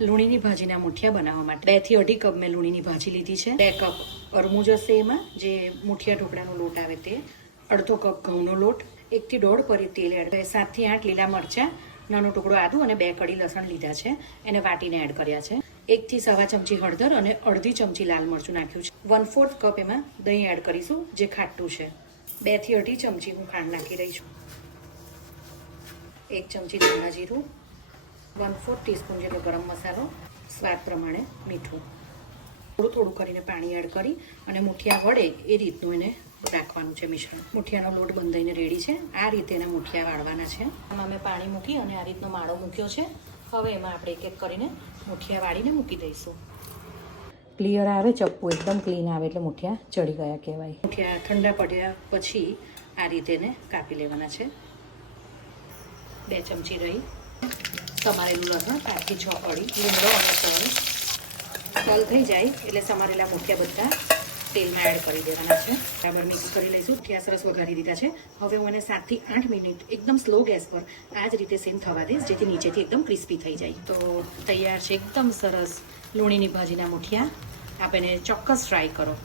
લૂણીની ભાજીના મુઠિયા બનાવવા માટે 2 થી 2.5 કપ મેં લૂણીની ભાજી લીધી છે. 2 કપ અરમું જશે એમાં, જે મુઠિયા ઢોકળાનો લોટ આવે તે. અડધો કપ ઘઉંનો લોટ. 1 થી 1.5 પરી તેલ એડ. 7 થી 8 લીલા મરચાં, નાનો ટુકડો આદુ અને 2 કળી લસણ લીધા છે, એને વાટીને એડ કર્યા છે. 1 થી સવા ચમચી હળદર અને અડધી ચમચી લાલ મરચું નાખ્યું છે. 1/4 કપ એમાં દહીં એડ કરીશું, જે ખાટું છે. 2 થી અઢી ચમચી હું ખાંડ નાખી રહી છું. 1 ચમચી ધાણા જીરું, 1/4 ટીસ્પૂન જેટલો ગરમ મસાલો, સ્વાદ પ્રમાણે મીઠું. થોડું થોડું કરીને પાણી એડ કરી અને મુઠિયા વડે એ રીતનું એને રાખવાનું છે મિશ્રણ. મુઠિયાનો લોટ બંધાઈને રેડી છે. આ રીતે એના મુઠિયા વાળવાના છે. આમાં મેં પાણી મૂકી અને આ રીતનો માળો મૂક્યો છે. હવે એમાં આપણે એક એક કરીને મુઠિયા વાળીને મૂકી દઈશું. ક્લિયર આવે ચપ્પુ, એકદમ ક્લીન આવે એટલે મુઠિયા ચડી ગયા કહેવાય. મુઠિયા ઠંડા પડ્યા પછી આ રીતે એને કાપી લેવાના છે. 2 ચમચી રહી, સમારેલું લસણ 5 થી 6 કળી, લીમડો અને તલ થઈ જાય એટલે સમારેલા મુઠિયા બધા તેલમાં એડ કરી દેવાના છે. બરાબર મિક્સ કરી લઈશું. મુઠિયા સરસ વઘારી દીધા છે. હવે હું એને 7 થી 8 મિનિટ એકદમ સ્લો ગેસ પર આ જ રીતે સેમ થવા દઈશ, જેથી નીચેથી એકદમ ક્રિસ્પી થઈ જાય. તો તૈયાર છે એકદમ સરસ લૂણીની ભાજીના મુઠિયા. આપ એને ચોક્કસ ટ્રાય કરો.